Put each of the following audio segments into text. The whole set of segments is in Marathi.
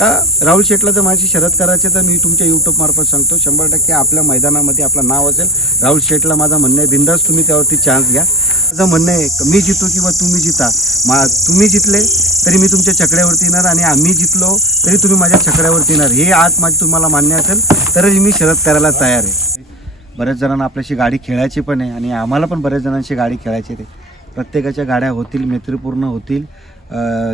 का? राहुल शेटला जर माझी शरद करायची तर मी तुमच्या यूट्यूबमार्फत सांगतो. शंभर टक्के आपल्या मैदानामध्ये आपलं नाव असेल. राहुल शेटला माझं म्हणणं आहे बिंदास तुम्ही त्यावरती चान्स घ्या. माझं म्हणणं आहे मी जितो किंवा तुम्ही जिता. मा तुम्ही जितले तरी मी तुमच्या छकड्यावरती येणार आणि आम्ही जितलो तरी तुम्ही माझ्या चकड्यावरती येणार. हे आज माझी तुम्हाला मान्य असेल तरच मी शरद करायला तयार आहे. बऱ्याच जणांना आपल्याशी गाडी खेळायची पण आहे आणि आम्हाला पण बऱ्याच जणांशी गाडी खेळायची आहे. प्रत्येकाच्या गाड्या होतील मैत्रीपूर्ण होतील.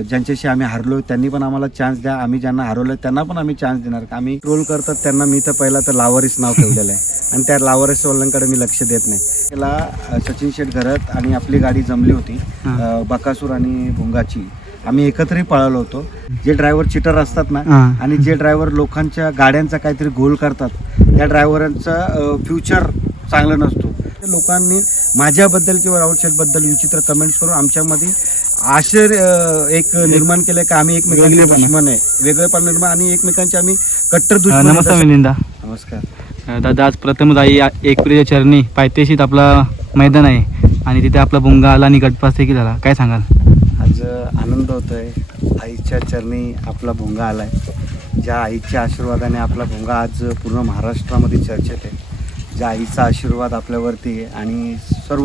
ज्यांच्याशी आम्ही हारलो त्यांनी पण आम्हाला चान्स द्या. आम्ही ज्यांना हरवलं त्यांना पण आम्ही चान्स देणार. आम्ही रोल करतात त्यांना मी तर पहिला तर लावारीस नाव ठेवलेलं आहे. आणि त्या लावारीस वाल्यांकडे मी लक्ष देत नाही. त्याला सचिन शेठ घरात आणि आपली गाडी जमली होती बकासूर आणि भुंगाची. आम्ही एकत्रही पळालो होतो. जे ड्रायव्हर चिटर असतात ना. आणि जे ड्रायव्हर लोकांच्या गाड्यांचा काहीतरी गोल करतात त्या ड्रायव्हरांचा फ्युचर चांगलं नसतो. लोकांनी माझ्याबद्दल किंवा राहुल शेठबद्दल विचित्र कमेंट्स करून आमच्यामध्ये आश्चर्य एक निर्माण केलं की आम्ही एकमेकांचे. दुश्मन आहे. वेगळेपण निर्माण आणि एकमेकांचे आम्ही कट्टर दुश्मन नमस्कार आहे. मिलिंदा. नमस्कार. दादा आज प्रथमच आई एक प्रिय चरणी पायथेशीत आपला मैदान आहे आणि तिथे आपला भुंगा आला आणि गटपास देखील झाला. काय सांगाल? आज आनंद होतोय. आईच्या चरणी आपला भोंगा आलाय. ज्या आईच्या आशीर्वादाने आपला भोंगा आज पूर्ण महाराष्ट्रामध्ये चर्चेत आहे. ज्या आईचा आशीर्वाद आपल्यावरती आहे आणि सर्व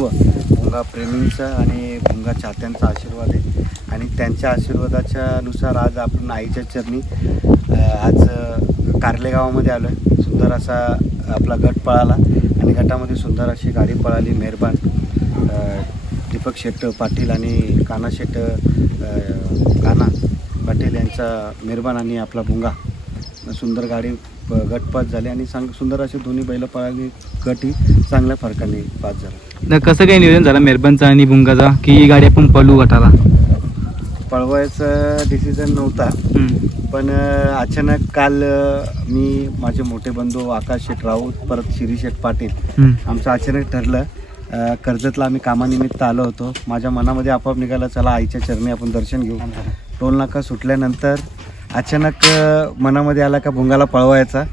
भुंगा प्रेमींचा आणि भुंगा चाहत्यांचा आशीर्वाद आहे. आणि त्यांच्या आशीर्वादाच्या नुसार आज आपण आईच्या चरणी आज अ, कारले गावामध्ये आलो आहे सुंदर असा आपला गट पळाला आणि गटामध्ये सुंदर अशी गाडी पळाली मेहरबान. दीपक शेट्ट पाटील आणि काना शेट्ट काना पाटील यांचा मेहरबान आणि आपला भुंगा. सुंदर गाडी गट पास झाली आणि सांग सुंदर असे दोन्ही बैल पळाली. गटही चांगल्या फरकाने पास झाला. तर कसं काही नियोजन झालं मेरबनचा आणि भुंगाचा? की ही गाडी आपण पळू गटाला? पळवायचा डिसिजन नव्हता. पण अचानक काल मी माझे मोठे बंधू आकाश शेठ राऊत परत शिरी शेठ पाटील. आमचं अचानक ठरलं कर्जतला आम्ही कामानिमित्त आलो होतो. माझ्या मनामध्ये आपोआप निघालं चला आईच्या चरणी आपण दर्शन घेऊ. टोल नाका सुटल्यानंतर अचानक मनामध्ये आला का भुंगाला पळवायचा.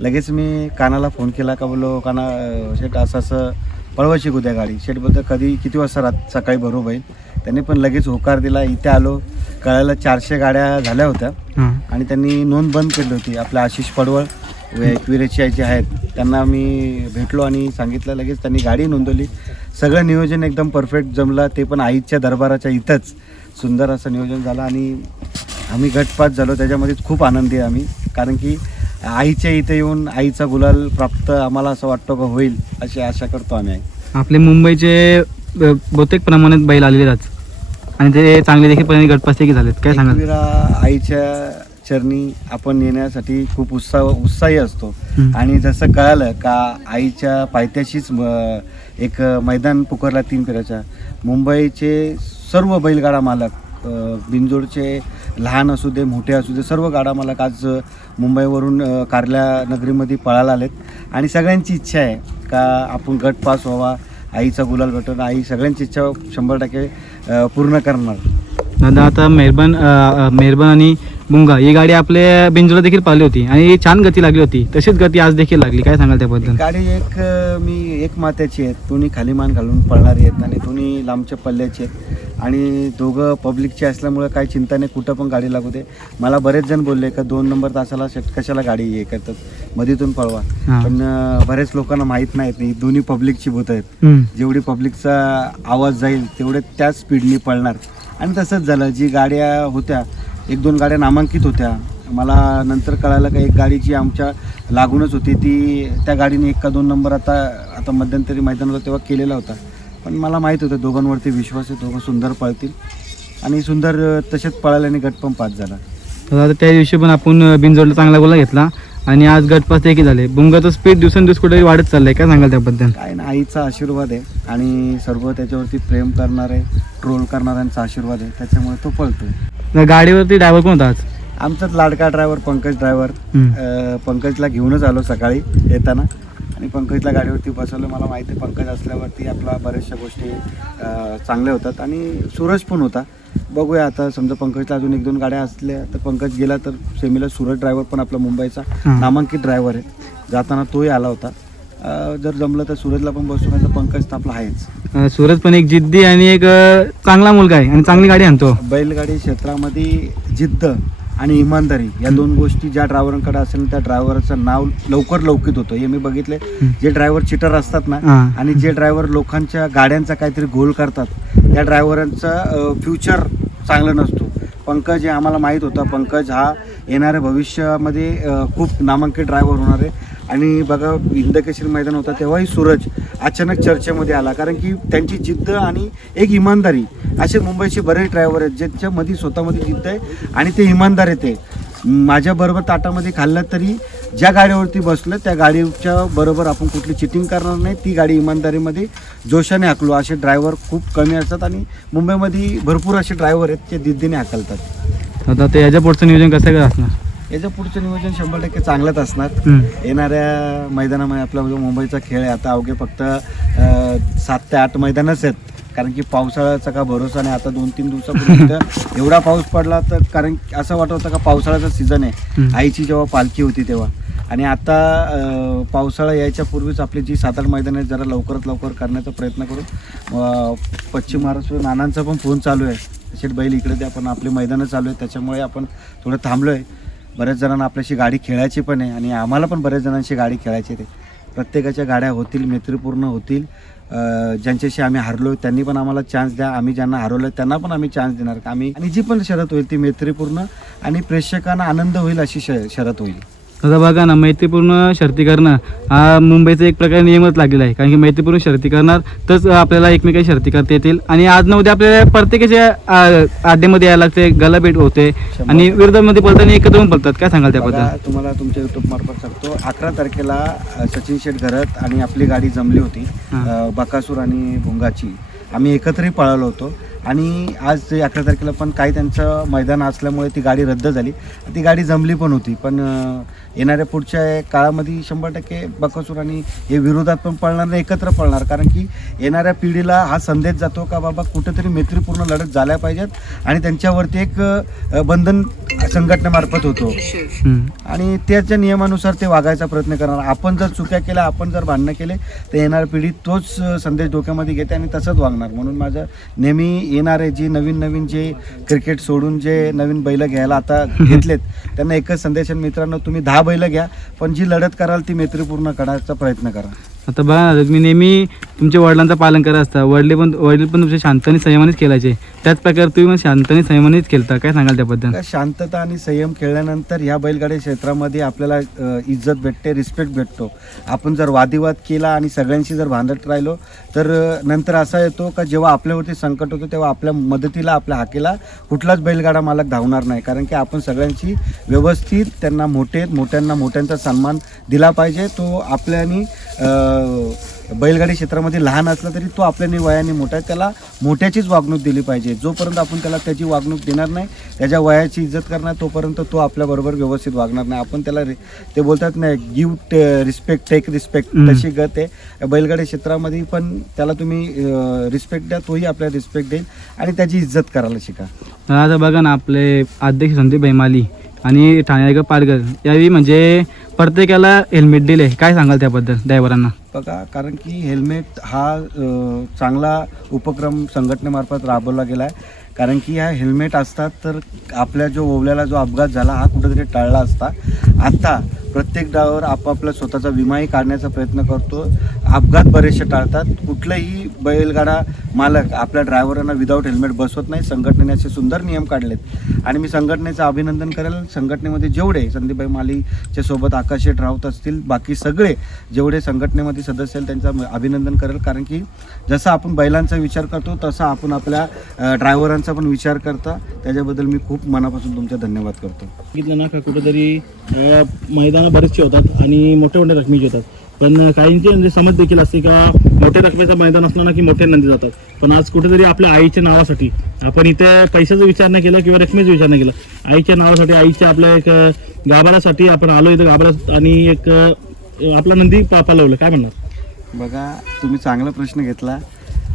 लगेच मी कानाला फोन केला का बोलो काना शेठ असं असं पळवा शिकू द्या गाडी. शेठबद्दल कधी किती वाजता रात सकाळी भरू बैल त्यांनी पण लगेच होकार दिला इथे आलो. कळायला चारशे गाड्या झाल्या होत्या. आणि त्यांनी नोंद बंद केली होती. आपल्या आशिष पडवळ एकविरेची जे आहेत. त्यांना मी भेटलो आणि सांगितलं लगेच त्यांनी गाडी नोंदवली. सगळं नियोजन एकदम परफेक्ट जमलं. ते पण आईच्या दरबाराच्या इथंच. सुंदर असं नियोजन झालं आणि आम्ही गटपात झालो त्याच्यामध्ये खूप आनंदी आहे आम्ही. कारण की आईच्या इथे येऊन आईचा गुलाल प्राप्त आम्हाला असं वाटतं का होईल अशी आशा करतो आम्ही. आपले मुंबईचे बहुतेक प्रमाणात बैल आलेले आहेत. आणि ते चांगले देखील पण गटपास देखील झालेत. काय सांगाल? एकविरा आईच्या चरणी आपण येण्यासाठी खूप उत्साह उत्साही असतो. आणि जसं कळालं का आईच्या पायथ्याशीच एक मैदान पुकारला तीन फेऱ्याच्या. मुंबईचे सर्व बैलगाडा मालक बिंजोडचे लहान असू दे मोठे असू दे सर्व गाडा मला आज मुंबईवरून अ, कारल्या नगरीमध्ये पळायला आलेत. आणि सगळ्यांची इच्छा आहे का आपण गट पास व्हावा आईचा गुलाल भेटून आई सगळ्यांची इच्छा शंभर टक्के पूर्ण करणार. दादा आता मेहरबन अ, मेहरबन आणि बुंगा ही गाडी आपल्या बिंजोला देखील पाहिली होती आणि छान गती लागली होती. तशीच गती आज देखील लागली. काय सांगाल त्याबद्दल? गाडी एक मी एक मात्याची आहेत दोन्ही खाली मान घालून पळणारी आहेत आणि दोन्ही लांबच्या पल्ल्याची आहेत. आणि दोघं पब्लिकचे असल्यामुळे काही चिंता नाही कुठं पण गाडी लागू दे. मला बरेच जण बोलले का दोन नंबर तासाला शेट कशाला गाडी हे करतात? मधीतून पळवा. पण बरेच लोकांना माहीत नाहीत. ही दोन्ही पब्लिकची भूत आहेत. जेवढी पब्लिकचा आवाज जाईल तेवढे त्याच स्पीडनी पळणार. आणि तसंच झालं. जी गाड्या होत्या एक दोन गाड्या नामांकित होत्या. मला नंतर कळालं का एक गाडी जी आमच्या लागूनच होती ती त्या गाडीने एक का दोन नंबर आता आता मध्यंतरी मैदान तेव्हा केलेला होता. पण मला माहीत होतं दोघांवरती विश्वास आहे दोघं सुंदर पळतील. आणि सुंदर तसेच पळाल्याने गट पण पास झाला. तर आता त्या दिवशी पण आपण बिनजोडला चांगला गोला घेतला. आणि आज गटपास देखील झाले. बुंगाचं स्पीड दिवसेंदिवस कुठेतरी वाढत चाललंय काय सांगाल त्याबद्दल? काय ना आईचा आशीर्वाद आहे आणि सर्व त्याच्यावरती प्रेम करणारे ट्रोल करणाऱ्यांचा आशीर्वाद आहे. त्याच्यामुळे तो पळतोय. गाडीवरती ड्रायव्हर कोण होता आज? आमचाच लाडका ड्रायव्हर पंकज ड्रायव्हर पंकजला घेऊनच आलो सकाळी येताना. आणि पंकजला गाडीवरती बसवलं. मला माहिती आहे पंकज असल्यावरती आपला बऱ्याचशा गोष्टी चांगल्या होतात. आणि सूरज पण होता. बघूया आता समजा पंकजला अजून एक दोन गाड्या असल्या तर पंकज गेला तर सेमीला सूरज ड्रायव्हर पण आपला मुंबईचा. नामांकित ड्रायव्हर आहे. जाताना तोही आला होता. जर जमलं तर सूरजला पण बसू नाही तर पंकज तर आपला आहेच. सूरज पण एक जिद्दी आणि एक चांगला मुलगा आहे आणि चांगली गाडी आणतो. बैलगाडी क्षेत्रामध्ये जिद्द. आणि इमानदारी या दोन गोष्टी ज्या ड्रायव्हरांकडे असेल त्या ड्रायव्हरचं नाव लवकर लौकित होतं. हे मी बघितले जे ड्रायव्हर चिटर असतात ना आणि जे ड्रायव्हर लोकांच्या गाड्यांचा काहीतरी गोल करतात त्या ड्रायव्हरांचं फ्युचर चांगलं नसतो. पंकज हे आम्हाला माहीत होता. पंकज हा येणाऱ्या भविष्यामध्ये खूप नामांकित ड्रायव्हर होणार आहे. आणि बघा इंदकेश्वर मैदान होता तेव्हाही सूरज अचानक चर्चेमध्ये आला. कारण की त्यांची जिद्द आणि एक इमानदारी असे मुंबईचे बरेच ड्रायव्हर आहेत ज्यांच्यामध्ये स्वतःमध्ये जिद्द आहे आणि ते इमानदार आहे ते. माझ्याबरोबर ताटामध्ये खाल्लं तरी ज्या गाडीवरती बसलं त्या गाडीच्या बरोबर आपण कुठली चिटिंग करणार नाही. ती गाडी इमानदारीमध्ये जोशाने हाकलो. असे ड्रायव्हर खूप कमी असतात आणि मुंबईमध्ये भरपूर असे ड्रायव्हर आहेत जे दिद्दीने हाकलतात. आता ते याच्या पुढचं नियोजन कसं काय असणार? याचं पुढचं नियोजन शंभर टक्के चांगलंच असणार. येणाऱ्या मैदानामध्ये आपला जो मुंबईचा खेळ आहे आता अवघे फक्त सात ते आठ मैदानच आहेत. कारण की पावसाळ्याचा का भरोसा नाही आता दोन तीन दिवसापूर्वी इथं एवढा पाऊस पडला तर कारण असं वाटत होतं का पावसाळ्याचा सीझन आहे. आईची जेव्हा पालखी होती तेव्हा. आणि आता पावसाळा यायच्या पूर्वीच आपली जी सात आठ मैदान आहेत जरा लवकरात लवकर करण्याचा प्रयत्न करू पश्चिम महाराष्ट्र नानांचा पण फोन चालू आहे. शेठ बैल इकडे ते आपण आपली मैदानं चालू आहेत त्याच्यामुळे आपण थोडं थांबलो आहे बऱ्याच जणांना आपल्याशी गाडी खेळायची पण आहे आणि आम्हाला पण बऱ्याच जणांशी गाडी खेळायची आहे प्रत्येकाच्या गाड्या होतील मैत्रीपूर्ण होतील. ज्यांच्याशी आम्ही हरलो त्यांनी पण आम्हाला चान्स द्या. आम्ही ज्यांना हरवलं त्यांना पण आम्ही चान्स देणार. आम्ही आणि जी पण शरत होईल ती मैत्रीपूर्ण आणि प्रेक्षकांना आनंद होईल अशी श शरत होईल. आता बघा ना मैत्रीपूर्ण शर्ती करणं हा मुंबईचा एक प्रकारे नियमच लागलेला आहे. कारण की मैत्रीपूर्ण शर्ती करणार तरच आपल्याला एकमेकांची शर्ती करता येतील. आणि आज न उद्या आपल्याला प्रत्येकाच्या आड्यामध्ये यायला लागते गलाभेट होते. आणि विरोधामध्ये पळताना एकत्र पण पळतात. काय सांगाल त्याबद्दल? तुम्हाला तुमच्या युट्यूब मार्फत सांगतो. अकरा तारखेला सचिन शेठ घरत आणि आपली गाडी जमली होती. बकासूर आणि भुंगाची. आम्ही एकत्रही पळालो होतो. आणि आज ते अकरा तारखेला पण काही त्यांचं मैदान असल्यामुळे ती गाडी रद्द झाली. ती गाडी जमली पण होती. पण येणाऱ्या पुढच्या काळामध्ये शंभर टक्के बकासूर आणि हे विरोधात पण पळणार नाही एकत्र पळणार. कारण की येणाऱ्या पिढीला हा संदेश जातो का बाबा कुठेतरी मैत्रीपूर्ण लढत झाल्या पाहिजेत आणि त्यांच्यावरती एक बंधन संघटनेमार्फत होतो. आणि त्याच्या नियमानुसार ते वागायचा प्रयत्न करणार. आपण जर चुक्या केल्या आपण जर भांडणं केले तर येणार पिढी तोच संदेश डोक्यामध्ये घेते आणि तसंच वागणार. म्हणून माझं नेहमी येणारे जी नवीन नवीन जे क्रिकेट सोडून जे नवीन बैल घ्यायला आता घेतलेत त्यांना एकच संदेश मित्रांनो तुम्ही दहा बैल घ्या पण जी लढत कराल ती मैत्रीपूर्ण करायचा प्रयत्न करा. आता बघा ना तुम्ही नेहमी तुमच्या वडिलांचं पालन करत असता. वडले पण वडील पण तुमच्या शांतने संयमानेच खेळायचे. त्याच प्रकारे तुम्ही पण शांतने संयमानेच खेळता. काय सांगाल त्याबद्दल? शांतता आणि संयम खेळल्यानंतर ह्या बैलगाडी क्षेत्रामध्ये आपल्याला अ, इज्जत भेटते रिस्पेक्ट भेटतो. आपण जर वादिवाद केला आणि सगळ्यांशी जर भांडत राहिलो तर अ, नंतर असा येतो का जेव्हा आपल्यावरती संकट होतं तेव्हा आपल्या मदतीला आपल्या हाकेला कुठलाच बैलगाडा मालक धावणार नाही. कारण की आपण सगळ्यांशी व्यवस्थित त्यांना मोठे मोठ्यांना मोठ्यांचा सन्मान दिला पाहिजे. तो आपल्यानी अ, बैलगाडी क्षेत्रामध्ये लहान असला तरी तो आपल्याने वयाने मोठा आहे. त्याला मोठ्याचीच वागणूक दिली पाहिजे. जोपर्यंत आपण त्याला त्याची वागणूक देणार नाही त्याच्या वयाची इज्जत करणार तोपर्यंत तो आपल्याबरोबर व्यवस्थित वागणार नाही. आपण त्याला रि- ते बोलतात नाही गिव्ह रिस्पेक्ट टेक रिस्पेक्ट. तशी गत आहे. बैलगाडी क्षेत्रामध्ये पण त्याला तुम्ही रिस्पेक्ट द्या तोही आपल्याला रिस्पेक्ट देईल आणि त्याची इज्जत करायला शिका. आता बघा ना आपले अध्यक्ष संदीप भाई आणि ठाणे पालघर यावेळी म्हणजे प्रत्येकाला हेल्मेट दिले. काय सांगाल त्याबद्दल ड्रायव्हरांना? बघा कारण की हेल्मेट हा चांगला उपक्रम संघटनेमार्फत राबवला गेला आहे कारण की ह्या हेल्मेट असतात तर आपल्या जो ओवल्याला जो अपघात झाला हा कुठेतरी टाळला असता. आत्ता प्रत्येक ड्रायव्हर आपापला स्वतःचा विमाही काढण्याचा प्रयत्न करतो. अपघात बरेचसे टाळतात. कुठलंही बैलगाडा मालक आपल्या ड्रायव्हरांना विदाऊट हेल्मेट बसवत नाही. संघटनेने असे सुंदर नियम काढलेत. आणि मी संघटनेचं अभिनंदन करेल. संघटनेमध्ये जेवढे संदीपभाई मालीच्या सोबत आकाश शेठ राऊत असतील बाकी सगळे जेवढे संघटनेमध्ये सदस्य आहेत त्यांचं अभिनंदन करेल. कारण की जसं आपण बैलांचा विचार करतो तसा आपण आपल्या ड्रायव्हरांचा पण विचार करता. त्याच्याबद्दल मी खूप मनापासून तुमचा धन्यवाद करतो. बघितलं ना का कुठेतरी मैदान बरेचसे होतात आणि मोठे मोठे रकमेचे होतात पण काहींचे म्हणजे समज देखील असते का मोठ्या रकमेचं मैदान असलं ना की मोठ्या नंदी जातात. पण आज कुठेतरी आपल्या आईच्या नावासाठी आपण इथे पैशाचा विचार नाही केला किंवा रकमेचा विचार नाही केला. आईच्या नावासाठी आईच्या आपल्या एक गाभाऱ्यासाठी आपण आलो इथं गाभाऱ्यात आणि एक आपला नंदी पा पालवलं. काय म्हणणार? बघा तुम्ही चांगला प्रश्न घेतला.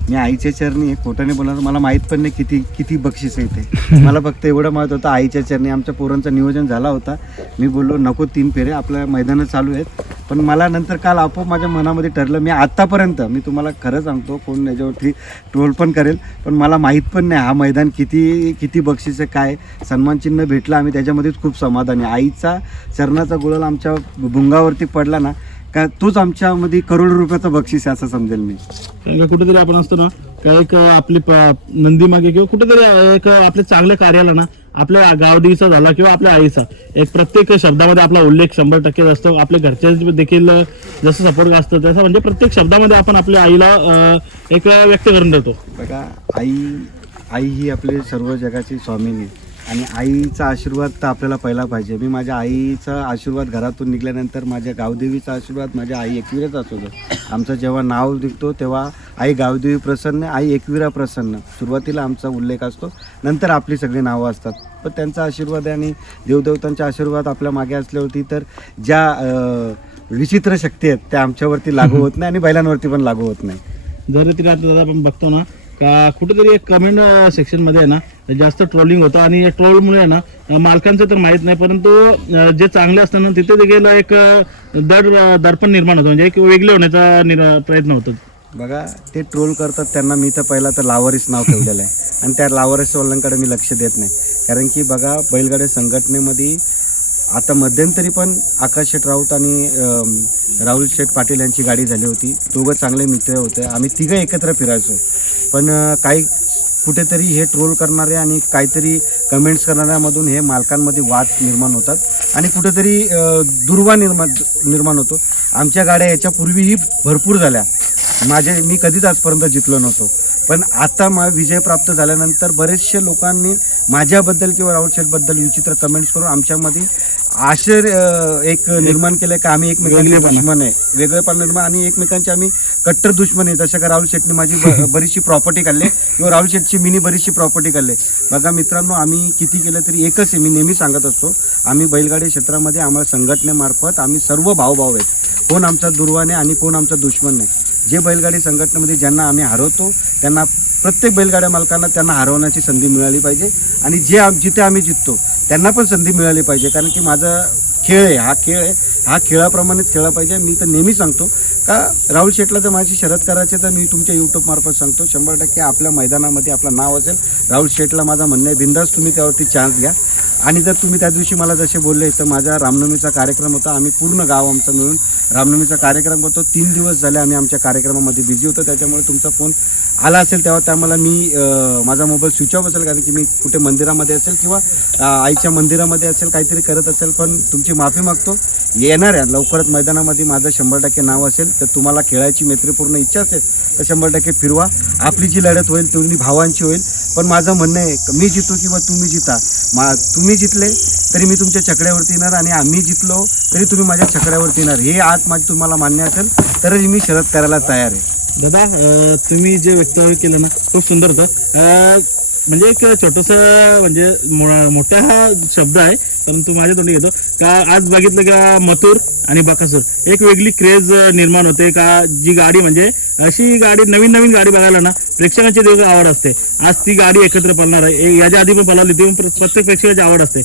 मी आईच्या चरणी आहे खोटं नाही बोलणार मला माहीत पण नाही किती किती बक्षीस आहे ते. मला फक्त एवढं माहीत होतं आईच्या चरणी आमच्या पोरांचं नियोजन झाला होता. मी बोललो नको तीन फेरे आपल्या मैदानं चालू आहेत. पण मला नंतर काल आपोआप माझ्या मनामध्ये ठरलं मी आत्तापर्यंत मी तुम्हाला खरं सांगतो कोण याच्यावरती ट्रोल पण करेल पण मला माहीत पण नाही हा मैदान किती किती बक्षीस आहे काय सन्मानचिन्ह भेटलं आम्ही त्याच्यामध्येच खूप समाधानी. आईचा चरणाचा गुलाल आमच्या भुंगावरती पडला ना का तोच आमच्यामध्ये करोड रुपयाचं बक्षीस आहे असं समजेल मी. कारण का कुठेतरी आपण असतो ना का एक आपली प- नंदी मागे किंवा कुठेतरी एक आपल्या चांगल्या कार्याला ना आपल्या गावदीचा झाला किंवा आपल्या आईचा एक प्रत्येक शब्दामध्ये आपला उल्लेख शंभर टक्के असतो. आपल्या घरच्या देखील जसं सपोर्ट असतं तसं म्हणजे प्रत्येक शब्दामध्ये आपण आपल्या आईला अं, एक व्यक्त करून देतो. बघा आई आई ही आपली सर्व जगाची स्वामिनी आहे. आणि आईचा आशीर्वाद तर आपल्याला पहिला पाहिजे. मी माझ्या आईचा आशीर्वाद घरातून निघाल्यानंतर माझ्या गावदेवीचा आशीर्वाद माझ्या आई एकविराच असतो आमचं जेव्हा नाव निघतो तेव्हा आई गावदेवी प्रसन्न आई एकविरा प्रसन्न. सुरुवातीला आमचा उल्लेख असतो. नंतर आपली सगळी नावं असतात. पण त्यांचा आशीर्वाद आहे आणि देवदेवतांचा आशीर्वाद आपल्या मागे असल्यावरती तर ज्या विचित्र शक्ती आहेत त्या आमच्यावरती लागू होत नाही आणि बैलांवरती पण लागू होत नाही. जर आता दादा आपण बघतो ना का कुठेतरी एक कमेंट सेक्शनमध्ये आहे ना जास्त ट्रोलिंग होतं आणि या ट्रोलमुळे आहे ना मालकांचं तर माहीत नाही परंतु जे चांगले असतं ना तिथे देखील एक दड दडपण निर्माण होतं म्हणजे एक वेगळे होण्याचा प्रयत्न होतो. बघा ते ट्रोल करतात त्यांना मी तर पहिला तर लावारीस नाव ठेवलेलं आहे. आणि त्या लावारिस वाल्यांकडे मी लक्ष देत नाही. कारण की बघा बैलगाड्या संघटनेमध्ये आता मध्यंतरी पण आकाश शेठ राऊत आणि राहुल शेठ पाटील यांची गाडी झाली होती. दोघं चांगले मित्र होते. आम्ही तिघं एकत्र फिरायचो. पण काही कुठेतरी हे ट्रोल करणारे आणि काहीतरी कमेंट्स करणाऱ्यामधून हे मालकांमध्ये वाद निर्माण होतात आणि कुठेतरी दुर्वा निर्माण निर्माण होतो. आमच्या गाड्या याच्यापूर्वीही भरपूर झाल्या. माझे मी कधीच आजपर्यंत जिंकलो नव्हतो. पण आता मा विजय प्राप्त झाल्यानंतर बरेचसे लोकांनी माझ्याबद्दल किंवा राहुल शेठबद्दल विचित्र कमेंट्स करून आमच्यामध्ये आश्चर्य एक निर्माण केलं की आम्ही एकमेकांचे. दुश्मन आहे. वेगळेपण निर्माण आणि एकमेकांचे आम्ही कट्टर दुश्मन आहे. जसं का राहुल शेठने माझी बरीचशी प्रॉपर्टी काढली किंवा राहुल शेठची मिनी बरीचशी प्रॉपर्टी काढली बघा मित्रांनो आम्ही किती केलं तरी एकच आहे. मी नेहमी सांगत असतो आम्ही बैलगाडी क्षेत्रामध्ये आम्हाला संघटनेमार्फत आम्ही सर्व भावभाव आहेत. कोण आमचा दुर्वाने आणि कोण आमचा दुश्मन नाही जे बैलगाडी संघटनेमध्ये ज्यांना आम्ही हरवतो त्यांना प्रत्येक बैलगाड्या मालकांना त्यांना हरवण्याची संधी मिळाली पाहिजे. आणि जे आम जिथे आम्ही जिंकतो त्यांना पण संधी मिळाली पाहिजे. कारण की माझा खेळ आहे हा खेळ आहे. हा खेळाप्रमाणेच खेळला पाहिजे. मी तर नेहमी सांगतो का राहुल शेटला जर माझी शरद करायची तर मी तुमच्या यूट्यूबमार्फत सांगतो शंभर टक्के आपल्या मैदानामध्ये आपलं नाव असेल. राहुल शेटला माझा म्हणणं आहे बिंदास तुम्ही त्यावरती चान्स घ्या. आणि जर तुम्ही त्या दिवशी मला जसे बोलले तर माझा रामनवमीचा कार्यक्रम होता. आम्ही पूर्ण गाव आमचं मिळून रामनवमीचा कार्यक्रम करतो. तीन दिवस झाले आम्ही आमच्या कार्यक्रमामध्ये बिझी होतो. त्याच्यामुळे तुमचा फोन आला असेल तेव्हा त्यामुळे मी माझा मोबाईल स्विच ऑफ असेल कारण की मी कुठे मंदिरामध्ये असेल किंवा आईच्या मंदिरामध्ये असेल काहीतरी करत असेल पण तुमची माफी मागतो. येणार आहे. लवकरच मैदानामध्ये माझं शंभर टक्के नाव असेल तर तुम्हाला खेळायची मैत्रीपूर्ण इच्छा असेल तर शंभर टक्के फिरवा. आपली जी लढत होईल तुम्ही भावांची होईल. पण माझं म्हणणं आहे मी जितो किंवा तुम्ही जिता. मा तुम्ही जितले तरी मी तुमच्या छकड्यावरती येणार आणि आम्ही जितलो तरी तुम्ही माझ्या छकड्यावरती येणार. हे आज माझी तुम्हाला मान्य असेल तरच मी शरद करायला तयार आहे. दादा तुम्ही जे वक्तव्य केलं ना खूप सुंदर होतं. म्हणजे एक छोटस म्हणजे मोठा हा शब्द आहे परंतु माझ्या तोंडी घेतो. का आज बघितलं का मथुर आणि बकासूर? एक वेगळी क्रेज निर्माण होते का जी गाडी म्हणजे अशी गाडी नवीन नवीन गाडी बघायला ना प्रेक्षकांची देखील आवड असते. आज ती गाडी एकत्र पळणार आहे. याच्या आधी पण पळाली ती प्रत्येक प्रेक्षकाची आवड असते.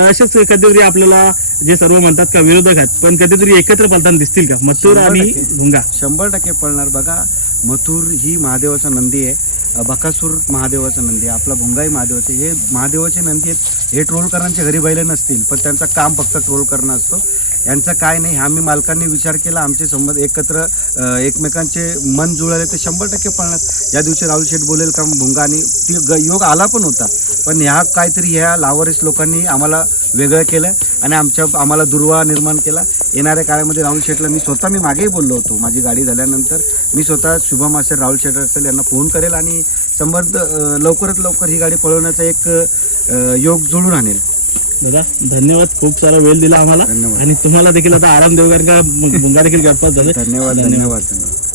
असेच कधीतरी आपल्याला जे सर्व म्हणतात का विरोधक आहेत पण कधीतरी एकत्र पळताना दिसतील का? मथुर आणि. भुंगा. शंभर टक्के पळणार. बघा मथुर ही महादेवाचा नंदी आहे. बकासूर महादेवाचा नंदी आहे. आपला भोंगाई महादेवाचे हे महादेवाचे नंदी आहेत. हे ट्रोल करण्याचे घरी बैल नसतील पण त्यांचं काम फक्त ट्रोल करणं असतं. यांचं काय नाही आम्ही मालकांनी विचार केला आमचे संबंध एकत्र एकमेकांचे मन जुळले ते शंभर टक्के पळणार. या दिवशी राहुल शेठ बोलेल का भुंगा आणि ती ग- योग आला पण होता. पण ह्या काहीतरी ह्या लावारिस लोकांनी आम्हाला वेगळं केलं आणि आमच्या आम्हाला दुर्वा निर्माण केला. येणाऱ्या काळामध्ये राहुल शेठला मी स्वतः मी मागेही बोललो होतो. माझी गाडी झाल्यानंतर मी स्वतः शुभम असेल राहुल शेठ असेल यांना फोन करेल आणि संबंध लवकरात लवकर ही गाडी पळवण्याचा एक योग जुळून आणेल. दादा धन्यवाद. खूप सारा वेळ दिला आम्हाला. धन्यवाद. आणि तुम्हाला देखील आता आराम देऊ कारण का भुंगा देखील गडपात झाले. धन्यवाद. धन्यवाद धन्यवाद.